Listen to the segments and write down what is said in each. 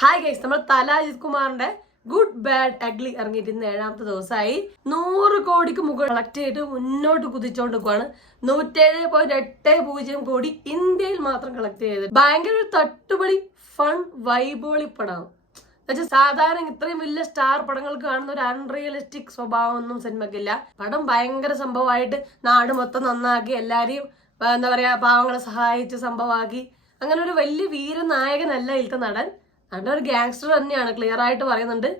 Hi guys, നമ്മൾ തല അജിത് കുമാറിന്റെ ഗുഡ് ബാഡ് അഗ്ലി ഇറങ്ങിയിട്ട് ഇന്ന് 7ാമത്തെ ദിവസമായി. 100 കോടിക്ക് മുകളിൽ കളക്ട് ചെയ്തിട്ട് മുന്നോട്ട് കുതിച്ചോണ്ടിരിക്കുകയാണ്. 107.80 കോടി ഇന്ത്യയിൽ മാത്രം കളക്ട് ചെയ്തത്. ഭയങ്കര ഒരു തട്ടുപടി ഫൺ വൈബോളി പടമാണ്. എന്നുവെച്ചാൽ സാധാരണ ഇത്രയും വലിയ സ്റ്റാർ പടങ്ങൾ കാണുന്ന ഒരു അൺറിയലിസ്റ്റിക് സ്വഭാവം ഒന്നും സിനിമക്കില്ല. പടം ഭയങ്കര സംഭവമായിട്ട് നാട് മൊത്തം നന്നാക്കി, എല്ലാരെയും എന്താ പറയാ പാവങ്ങളെ സഹായിച്ച് സംഭവമാക്കി. അങ്ങനെ ഒരു വലിയ വീരനായകനല്ല ഇതിലത്തെ നടൻ. ഒരു ഗ്യാങ്സ്റ്റർ തന്നെയാണ്, ക്ലിയർ ആയിട്ട് പറയുന്നുണ്ട്.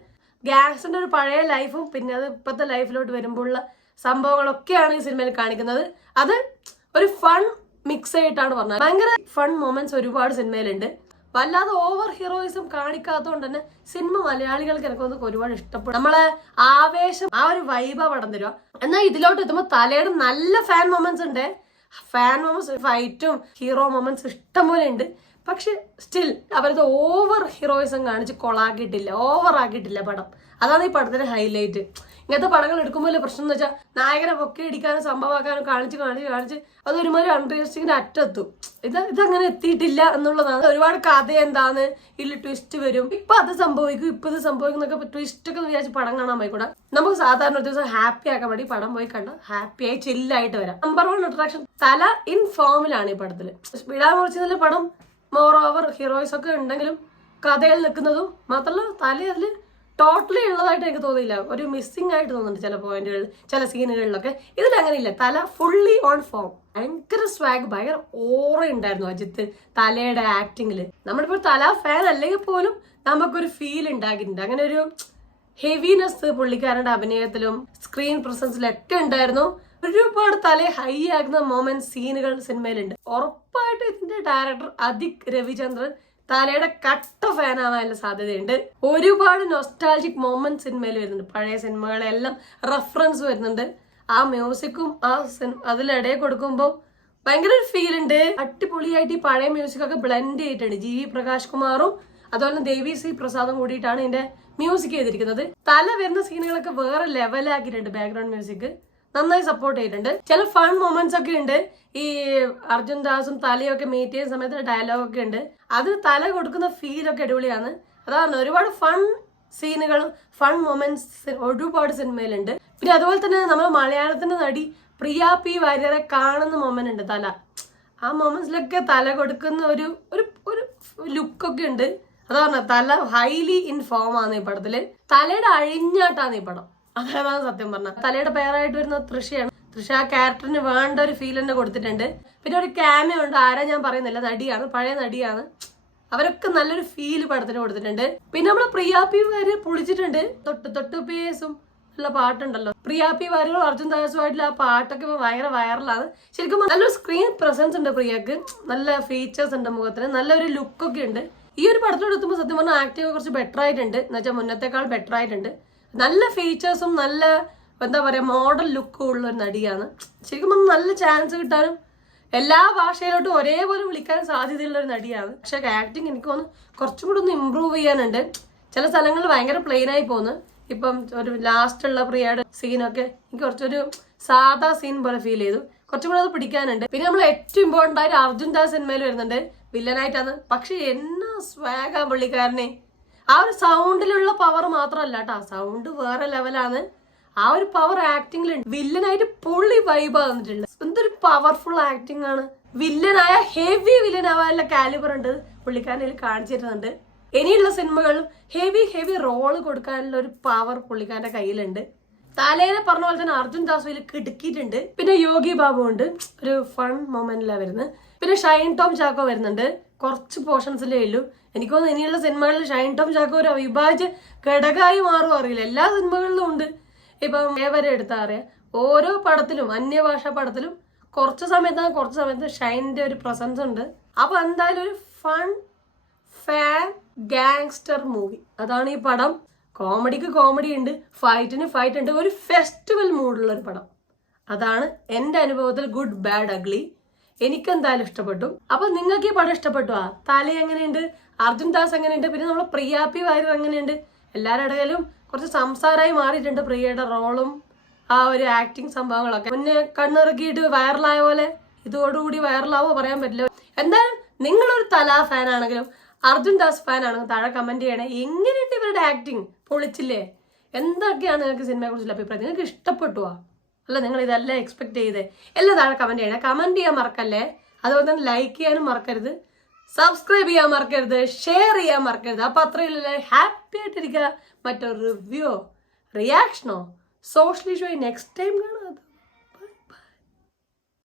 ഗ്യാങ്സ്റ്ററിന്റെ ഒരു പഴയ ലൈഫും പിന്നെ അത് ഇപ്പോഴത്തെ ലൈഫിലോട്ട് വരുമ്പോഴുള്ള സംഭവങ്ങളൊക്കെയാണ് ഈ സിനിമയിൽ കാണിക്കുന്നത്. അത് ഒരു ഫൺ മിക്സ് ആയിട്ടാണ് പറഞ്ഞത്. ഭയങ്കര ഫൺ മൊമെന്റ്സ് ഒരുപാട് സിനിമയിലുണ്ട്. വല്ലാതെ ഓവർ ഹീറോയിസം കാണിക്കാത്തതുകൊണ്ട് തന്നെ സിനിമ മലയാളികൾക്ക് എനിക്കൊന്ന് ഒരുപാട് ഇഷ്ടപ്പെടും. നമ്മളെ ആവേശം ആ ഒരു വൈബ പടം തരുക. എന്നാൽ ഇതിലോട്ട് എത്തുമ്പോൾ തലയുടെ നല്ല ഫാൻ മൊമെന്റ്സ് ഉണ്ട്. ഫാൻ മൊമെന്റ്സ്, ഫൈറ്റും ഹീറോ മൊമെന്റ്സ് ഇഷ്ടംപോലെ ഉണ്ട്. പക്ഷെ സ്റ്റിൽ അവരത് ഓവർ ഹീറോയിസം കാണിച്ച് കൊളാക്കിയിട്ടില്ല, ഓവർ ആക്കിയിട്ടില്ല പടം. അതാണ് ഈ പടത്തിന്റെ ഹൈലൈറ്റ്. ഇങ്ങനത്തെ പടങ്ങൾ എടുക്കുമ്പോൾ പ്രശ്നം എന്ന് വെച്ചാൽ നായകനെ പൊക്കി അടിക്കാനും സംഭവമാക്കാനും കാണിച്ച് അതൊരുമാതിരി അൺറിയലിസ്റ്റിക്കിന്റെ അറ്റെത്തും. ഇതങ്ങനെ എത്തിയിട്ടില്ല എന്നുള്ളതാണ്. ഒരുപാട് കഥ എന്താണ്, ഇതിൽ ട്വിസ്റ്റ് വരും, ഇപ്പൊ അത് സംഭവിക്കും, ഇപ്പൊ ഇത് സംഭവിക്കും എന്നൊക്കെ ട്വിസ്റ്റ് ഒക്കെ വിചാരിച്ച് പടം കാണാൻ പോയിക്കൂടാ. നമുക്ക് സാധാരണ ഒരു ദിവസം ഹാപ്പി ആക്കാൻ വേണ്ടി പടം പോയി കണ്ട ഹാപ്പിയായി ചില്ലായിട്ട് വരാം. നമ്പർ 1 അട്രാക്ഷൻ തല ഇൻ ഫോമിലാണ് ഈ പടത്തില്. വിടാൻ മുറിച്ചതിലെ പടം മോർ ഓവർ ഹീറോയിസ് ഒക്കെ ഉണ്ടെങ്കിലും കഥയിൽ നിൽക്കുന്നതും മാത്രമല്ല തല അതിൽ ടോട്ടലി ഉള്ളതായിട്ട് എനിക്ക് തോന്നിയില്ല. ഒരു മിസ്സിംഗ് ആയിട്ട് തോന്നുന്നുണ്ട് ചില പോയിന്റുകളിൽ, ചില സീനുകളിലൊക്കെ. ഇതിലങ്ങനെ ഇല്ല. തല ഫുള്ളി ഓൺ ഫോം. ഭയങ്കര സ്വാഗ്, ഭയങ്കര ഓറ ഉണ്ടായിരുന്നു അജിത്ത് തലയുടെ ആക്ടിങ്ങില്. നമ്മളിപ്പോ തല ഫാൻ അല്ലെങ്കിൽ പോലും നമുക്കൊരു ഫീൽ ഉണ്ടാക്കിയിട്ടുണ്ട്. അങ്ങനെ ഒരു ഹെവിനെസ് പുള്ളിക്കാരന്റെ അഭിനയത്തിലും സ്ക്രീൻ പ്രസൻസിലൊക്കെ ഉണ്ടായിരുന്നു. ഒരുപാട് തലയെ ഹൈ ആകുന്ന മൊമെന്റ് സീനുകൾ സിനിമയിലുണ്ട്. ഉറപ്പായിട്ട് ഇതിന്റെ ഡയറക്ടർ അദിക് രവിചന്ദ്രൻ തലയുടെ കട്ട ഫാൻ ആവാനുള്ള സാധ്യതയുണ്ട്. ഒരുപാട് നൊസ്റ്റാൾജിക് മൊമെന്റ് സിനിമയിൽ വരുന്നുണ്ട്. പഴയ സിനിമകളെല്ലാം റെഫറൻസ് വരുന്നുണ്ട്. ആ മ്യൂസിക്കും അതിലിടയിൽ കൊടുക്കുമ്പോൾ ഭയങ്കര ഒരു ഫീൽ ഉണ്ട്. അടിപൊളിയായിട്ട് ഈ പഴയ മ്യൂസിക് ഒക്കെ ബ്ലെൻഡ് ചെയ്തിട്ടുണ്ട്. GV പ്രകാശ് കുമാറും അതുപോലെ ദേവി സി പ്രസാദും കൂടിയിട്ടാണ് ഇതിന്റെ മ്യൂസിക് ചെയ്തിരിക്കുന്നത്. തല വരുന്ന സീനുകളൊക്കെ വേറെ ലെവലാക്കിയിട്ടുണ്ട്. ബാക്ക്ഗ്രൗണ്ട് മ്യൂസിക് നന്നായി സപ്പോർട്ട് ചെയ്തിട്ടുണ്ട്. ചില ഫൺ മൊമെന്റ്സ് ഒക്കെ ഉണ്ട്. ഈ അർജുൻ ദാസും തലയും ഒക്കെ മീറ്റ് ചെയ്യുന്ന സമയത്ത് ഡയലോഗ് ഒക്കെ ഉണ്ട്. അത് തല കൊടുക്കുന്ന ഫീലൊക്കെ അടിപൊളിയാണ്. അതാണ് ഒരുപാട് ഫൺ സീനുകളും ഫൺ മൊമെന്റ്സ് ഒരുപാട് സിനിമയിലുണ്ട്. പിന്നെ അതുപോലെ തന്നെ നമ്മൾ മലയാളത്തിന്റെ നടി പ്രിയ പി വാര്യരെ കാണുന്ന മൊമെന്റ് ഉണ്ട് തല. ആ മൊമെന്റ്സിലൊക്കെ തല കൊടുക്കുന്ന ഒരു ഒരു ലുക്കൊക്കെ ഉണ്ട്. അതാ പറഞ്ഞ തല ഹൈലി ഇൻ ഫോം ആണ് ഈ പടത്തില്. തലയുടെ അഴിഞ്ഞാട്ടാണ് ഈ പടം. അതാണ് സത്യം പറഞ്ഞ. തലയുടെ പേരായിട്ട് വരുന്ന തൃഷയാണ്. തൃഷ ആ ക്യാരക്ടറിന് വേണ്ട ഒരു ഫീൽ തന്നെ കൊടുത്തിട്ടുണ്ട്. പിന്നെ ഒരു ക്യാമിയോ ഉണ്ട്. ആരാ ഞാൻ പറയുന്നില്ല, നടിയാണ്, പഴയ നടിയാണ്. അവരൊക്കെ നല്ലൊരു ഫീൽ പടത്തിന് കൊടുത്തിട്ടുണ്ട്. പിന്നെ നമ്മള് പ്രിയ പി വാര്യർ പൊളിച്ചിട്ടുണ്ട്. തൊട്ട് പേസും ഉള്ള പാട്ടുണ്ടല്ലോ, പ്രിയ പി വാര്യരും അർജുൻ ദാസുമായിട്ടുള്ള ആ പാട്ടൊക്കെ ഭയങ്കര വൈറലാണ്. ശരിക്കും നല്ലൊരു സ്ക്രീൻ പ്രസൻസ് ഉണ്ട് പ്രിയക്ക്. നല്ല ഫീച്ചേഴ്സ് ഉണ്ട് മുഖത്തിന്, നല്ലൊരു ലുക്കൊക്കെ ഉണ്ട്. ഈ ഒരു പടത്തിലോട് എത്തുമ്പോൾ സത്യം പറഞ്ഞാൽ ആക്ടിങ് കുറച്ച് ബെറ്റർ ആയിട്ടുണ്ട്. എന്ന് വെച്ചാൽ മുന്നത്തെക്കാൾ ബെറ്റർ ആയിട്ടുണ്ട്. നല്ല ഫീച്ചേഴ്സും നല്ല എന്താ പറയാ മോഡൽ ലുക്കും ഉള്ള ഒരു നടിയാണ്. ശരിക്കും നല്ല ചാൻസ് കിട്ടാനും എല്ലാ ഭാഷയിലോട്ടും ഒരേപോലെ വിളിക്കാൻ സാധ്യതയുള്ള ഒരു നടിയാണ്. പക്ഷെ ആക്ടിങ് എനിക്ക് തോന്നുന്നു കുറച്ചും കൂടി ഒന്ന് ഇമ്പ്രൂവ് ചെയ്യാനുണ്ട്. ചില സ്ഥലങ്ങളിൽ ഭയങ്കര പ്ലെയിനായി പോകുന്നു. ഇപ്പം ഒരു ലാസ്റ്റുള്ള പ്രിയയുടെ സീനൊക്കെ എനിക്ക് കുറച്ചൊരു സാധാ സീൻ പോലെ ഫീൽ ചെയ്തു. കുറച്ചും കൂടെ അത് പിടിക്കാനുണ്ട്. പിന്നെ നമ്മൾ ഏറ്റവും ഇമ്പോർട്ടന്റ് ആയിട്ട് അർജുൻ ദാസ് സിനിമയിൽ വരുന്നുണ്ട്, വില്ലനായിട്ടാണ്. പക്ഷെ എന്നാ സ്വാഗാ പുള്ളിക്കാരനെ. ആ ഒരു സൗണ്ടിലുള്ള പവർ മാത്രമല്ല കേട്ടോ, സൗണ്ട് വേറെ ലെവലാണ്. ആ ഒരു പവർ ആക്ടിങ്ങിലുണ്ട്. വില്ലനായിട്ട് പുള്ളി വൈബ് വന്നിട്ടുണ്ട്. എന്തൊരു പവർഫുൾ ആക്ടിങ് ആണ്. വില്ലനായ ഹെവി വില്ലനാവാനുള്ള കാലിബർ ഉണ്ട് പുള്ളിക്കാരനിൽ കാണിച്ചിരുന്നുണ്ട്. ഇനിയുള്ള സിനിമകളിലും ഹെവി റോള് കൊടുക്കാനുള്ള ഒരു പവർ പുള്ളിക്കാരന്റെ കയ്യിലുണ്ട്. തലേനെ പറഞ്ഞ പോലെ തന്നെ അർജുൻ ദാസ് കിടുക്കിയിട്ടുണ്ട്. പിന്നെ യോഗി ബാബു ഉണ്ട്, ഒരു ഫൺ മൊമെന്റിലാണ് വരുന്നത്. പിന്നെ ഷൈൻ ടോം ചാക്കോ വരുന്നുണ്ട്. കുറച്ച് പോർഷൻസിലേ ഉള്ളൂ. എനിക്ക് തോന്നുന്നു ഇനിയുള്ള സിനിമകളിൽ ഷൈൻ ടോം ചാക്കോ ഒരു അവിഭാജ്യ ഘടകമായി മാറും അറിയില്ല. എല്ലാ സിനിമകളിലും ഉണ്ട്. ഇപ്പം ഏവരെ എടുത്താ അറിയാം, ഓരോ പടത്തിലും അന്യഭാഷാ പടത്തിലും കുറച്ച് സമയത്ത് ഷൈനിന്റെ ഒരു പ്രസൻസ് ഉണ്ട്. അപ്പൊ എന്തായാലും ഒരു ഫൺ ഫാൻ ഗാങ്സ്റ്റർ മൂവി അതാണ് ഈ പടം. കോമഡിക്ക് കോമഡി ഉണ്ട്, ഫൈറ്റിന് ഫൈറ്റ് ഉണ്ട്. ഒരു ഫെസ്റ്റിവൽ മൂഡുള്ള ഒരു പടം. അതാണ് എൻ്റെ അനുഭവത്തിൽ ഗുഡ് ബാഡ് അഗ്ലി. എനിക്കെന്തായാലും ഇഷ്ടപ്പെട്ടു. അപ്പൊ നിങ്ങൾക്ക് ഈ പടം ഇഷ്ടപ്പെട്ടു? തല എങ്ങനെയുണ്ട്, അർജുൻ ദാസ് എങ്ങനെയുണ്ട്, പിന്നെ നമ്മളെ പ്രിയ പി വാര്യർ എങ്ങനെയുണ്ട്? എല്ലാവരുടെ ഇടയിലും കുറച്ച് സംസാരമായി മാറിയിട്ടുണ്ട് പ്രിയയുടെ റോളും ആ ഒരു ആക്ടിങ് സംഭവങ്ങളൊക്കെ. മുന്നേ കണ്ണിറക്കിയിട്ട് വൈറലായ പോലെ ഇതോടുകൂടി വൈറലാവോ പറയാൻ പറ്റില്ല. എന്തായാലും നിങ്ങളൊരു തല ഫാൻ ആണെങ്കിലും അർജുൻ ദാസ് ഫാൻ ആണെങ്കിൽ താഴെ കമന്റ് ചെയ്യണേ. എങ്ങനെയുണ്ട് ഇവരുടെ ആക്ടിങ്? പൊളിച്ചില്ലേ? എന്തൊക്കെയാണ് നിങ്ങൾക്ക് സിനിമയെ കുറിച്ചുള്ള അഭിപ്രായം? നിങ്ങൾക്ക് ഇഷ്ടപ്പെട്ടുവാ? അല്ല, നിങ്ങൾ ഇതെല്ലാം എക്സ്പെക്ട് ചെയ്തേ? എല്ലാം താഴെ കമന്റ് ചെയ്യണേ. കമന്റ് ചെയ്യാൻ മറക്കല്ലേ. അതുപോലെ തന്നെ ലൈക്ക് ചെയ്യാനും മറക്കരുത്, സബ്സ്ക്രൈബ് ചെയ്യാൻ മറക്കരുത്, ഷെയർ ചെയ്യാൻ മറക്കരുത്. അപ്പൊ അത്രയില്ല, ഹാപ്പി ആയിട്ടിരിക്കുക. മറ്റൊരു റിവ്യൂ, റിയാക്ഷനോ, സോഷ്യൽ ഇഷ്യൂ നെക്സ്റ്റ് ടൈം കാണാം.